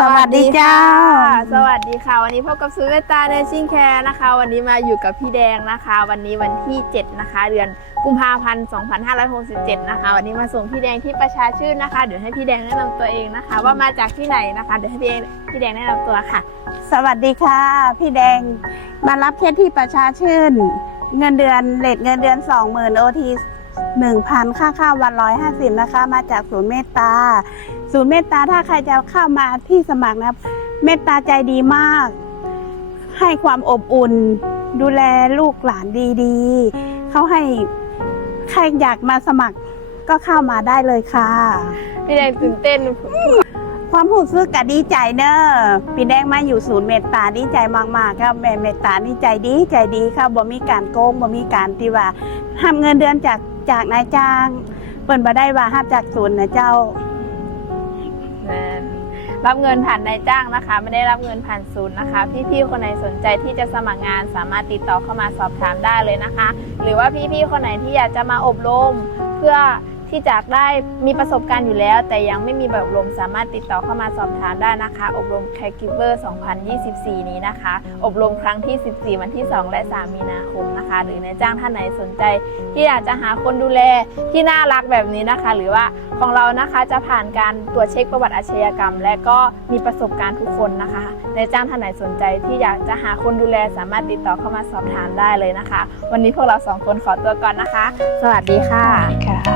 สวัสดีจ้า สวัสดีค่ะ วันนี้พบกับซูเวตาเนชิ่งแคร์นะคะ วันนี้มาอยู่กับพี่แดงนะคะ วันนี้วันที่ 7 นะคะ เดือนกุมภาพันธ์ 2567 นะคะ วันนี้มาส่งพี่แดงที่ประชาชื่นนะคะ เดี๋ยวให้พี่แดงแนะนำตัวเองนะคะ ว่ามาจากที่ไหนนะคะ เดี๋ยวให้พี่แดงพี่แดงแนะนำตัวค่ะ สวัสดีค่ะ พี่แดงมารับเคสที่ประชาชื่น เงินเดือนเลทเงินเดือน 20,000โอที 1,000 ค่าข้าววัน 150 นะคะ มาจากศูนย์เมตตา ศูนย์เมตตาถ้าใครจะเข้ามาที่สมัครนะ เมตตาใจดีมาก ให้ความอบอุ่น ดูแลลูกหลานดีๆ เขาให้ใครอยากมาสมัครก็เข้ามาได้เลยค่ะ พี่แดงตื่นเต้น ความรู้สึกก็ดีใจเนอะพี่แดงมาอยู่ศูนย์เมตตาดีใจมากๆครับแม่เมตตานี่ใจดีใจดีครับบ่มีการโกงบ่มีการที่ว่าทำเงินเดือนจาก จากนายจ้างเปิ่นบ่ได้ว่าห้าจากศูนย์นะเจ้า รับเงินผ่านนายจ้างนะคะ ไม่ได้รับเงินผ่านศูนย์นะคะ พี่ๆคนไหนสนใจที่จะสมัครงานสามารถติดต่อเข้ามาสอบถามได้เลยนะคะ หรือว่าพี่ๆคนไหนที่อยากจะมาอบรมเพื่อ ที่จะได้มีประสบการณ์อยู่แล้ว แต่ยังไม่มีแบอบรมสามารถติดต่อเข้ามาสอบถามได้นะคะ อบรม Caregiver 2024 นี้นะคะ อบรมครั้งที่ 14 วันที่ 2 และ 3 มีนาคมนะคะ หรือนายจ้างท่านไหนสนใจ ที่อยากจะหาคนดูแลที่น่ารักแบบนี้นะคะ หรือว่าของเรานะคะจะผ่านการตรวจเช็คประวัติอาชญากรรม และก็มีประสบการณ์ทุกคนนะคะนายจ้างท่านไหนสนใจที่อยากจะหาคนดูแลสามารถติดต่อเข้ามาสอบถามได้เลยนะคะ วันนี้พวกเราสองคนขอตัวก่อนนะคะ สวัสดีค่ะค่ะ